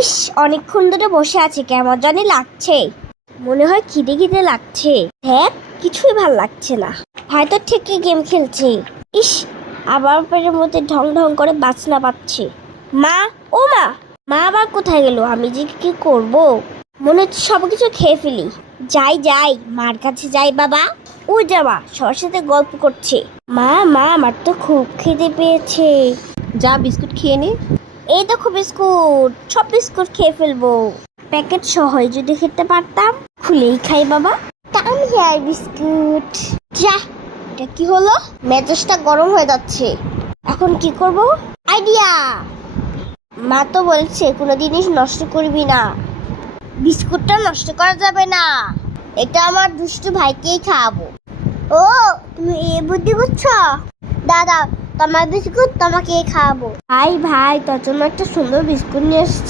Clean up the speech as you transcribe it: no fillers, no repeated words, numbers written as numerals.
ইস, অনেকক্ষণ ধরে বসে আছে, কেমন জানি লাগছে। মনে হয় খিদে খিদে লাগছে। হ্যাঁ, কিছুই ভাল লাগছে না। হয়তো ঠিকই গেম খেলছে। ইস, আবার পেটের মধ্যে ঢং ঢং করে বাজনা পাচ্ছে। মা, ও মা, মা আবার কোথায় গেল? আমি যে কি করব, মনে হচ্ছে সব কিছু খেয়ে ফেলি। যাই যাই, মার কাছে যাই। বাবা, ও যাবা সবার সাথে গল্প করছে। মা মা, আমার তো খুব খিদে পেয়েছে। যা বিস্কুট খেয়ে নে। এই দেখো বিস্কুট, সব বিস্কুট খেয়ে ফেলবো। প্যাকেট সহই যদি খেতে পারতাম। খুলেই খাই বাবা। Come here biscuit. যা, এটা কি হলো? মেজাজটা গরম হয়ে যাচ্ছে। এখন কি করব? আইডিয়া! মা তো বলছে কোনো জিনিস নষ্ট করবি না। বিস্কুটটা নষ্ট করা যাবে না, এটা আমার দুষ্টু ভাইকেই খাওয়াবো। ও, তুমি এই বুদ্ধি করছো? দাদা, তোমার বিস্কুট তোমাকে খাওয়াবো। ভাই ভাই, তোর জন্য একটা সুন্দর বিস্কুট নিয়ে এসেছি।